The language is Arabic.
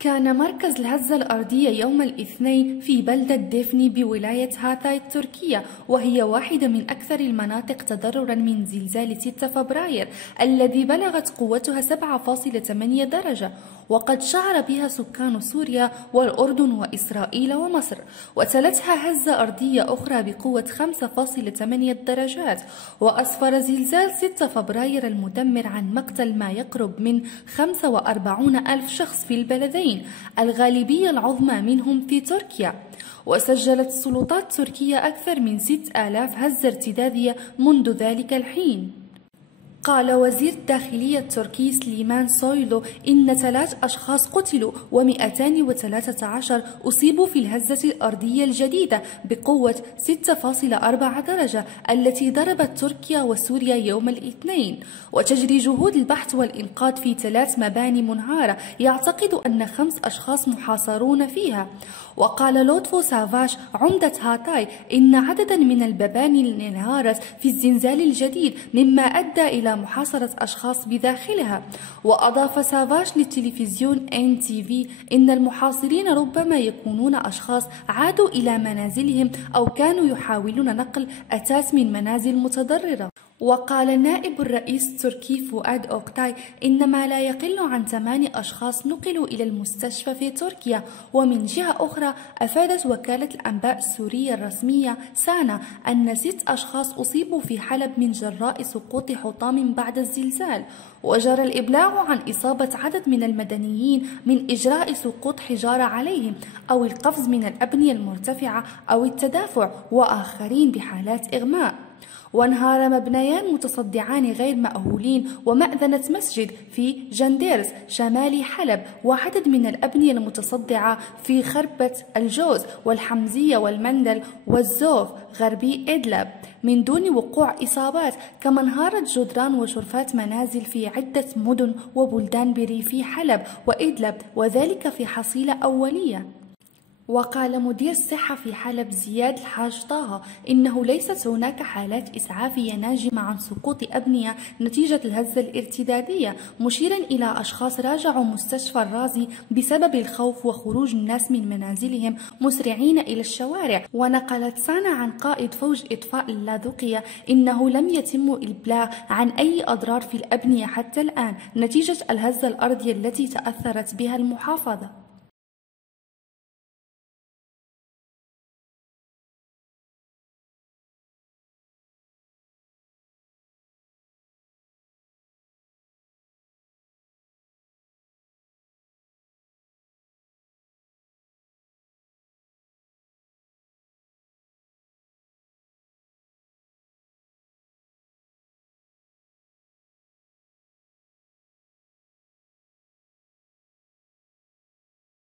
كان مركز الهزة الأرضية يوم الاثنين في بلدة ديفني بولاية هاتاي التركية، وهي واحدة من أكثر المناطق تضررا من زلزال 6 فبراير الذي بلغت قوتها 7.8 درجة، وقد شعر بها سكان سوريا والأردن وإسرائيل ومصر. وتلتها هزة أرضية أخرى بقوة 5.8 درجات، وأسفر زلزال 6 فبراير المدمر عن مقتل ما يقرب من 45 ألف شخص في البلدين، الغالبية العظمى منهم في تركيا. وسجلت السلطات التركية أكثر من 6000 هزة ارتدادية منذ ذلك الحين. قال وزير الداخلية التركي سليمان سويلو إن 3 أشخاص قتلوا و213 أصيبوا في الهزة الأرضية الجديدة بقوة 6.4 درجة التي ضربت تركيا وسوريا يوم الاثنين. وتجري جهود البحث والإنقاذ في 3 مباني منهارة يعتقد أن 5 أشخاص محاصرون فيها. وقال لوتفو سافاش عمدة هاتاي إن عددا من المباني انهارت في الزلزال الجديد مما أدى إلى محاصرة أشخاص بداخلها. وأضاف سافاش للتلفزيون NTV إن المحاصرين ربما يكونون أشخاص عادوا إلى منازلهم أو كانوا يحاولون نقل أثاث من منازل متضررة. وقال نائب الرئيس التركي فؤاد أوكتاي إن ما لا يقل عن 8 أشخاص نقلوا إلى المستشفى في تركيا. ومن جهة أخرى أفادت وكالة الأنباء السورية الرسمية سانا أن 6 أشخاص أصيبوا في حلب من جراء سقوط حطام بعد الزلزال. وجرى الإبلاغ عن إصابة عدد من المدنيين من إجراء سقوط حجارة عليهم أو القفز من الأبنية المرتفعة أو التدافع، وآخرين بحالات إغماء. وانهار مبنيان متصدعان غير مأهولين ومأذنة مسجد في جنديرز شمال حلب، وعدد من الأبنية المتصدعة في خربة الجوز والحمزية والمندل والزوف غربي إدلب من دون وقوع إصابات. كما انهارت جدران وشرفات منازل في عدة مدن وبلدان بريف حلب وإدلب، وذلك في حصيلة أولية. وقال مدير الصحة في حلب زياد الحاج طه إنه ليست هناك حالات إسعافية ناجمة عن سقوط أبنية نتيجة الهزة الارتدادية، مشيرا إلى أشخاص راجعوا مستشفى الرازي بسبب الخوف وخروج الناس من منازلهم مسرعين إلى الشوارع. ونقلت سانا عن قائد فوج إطفاء اللاذقية إنه لم يتم الإبلاغ عن أي أضرار في الأبنية حتى الآن نتيجة الهزة الأرضية التي تأثرت بها المحافظة.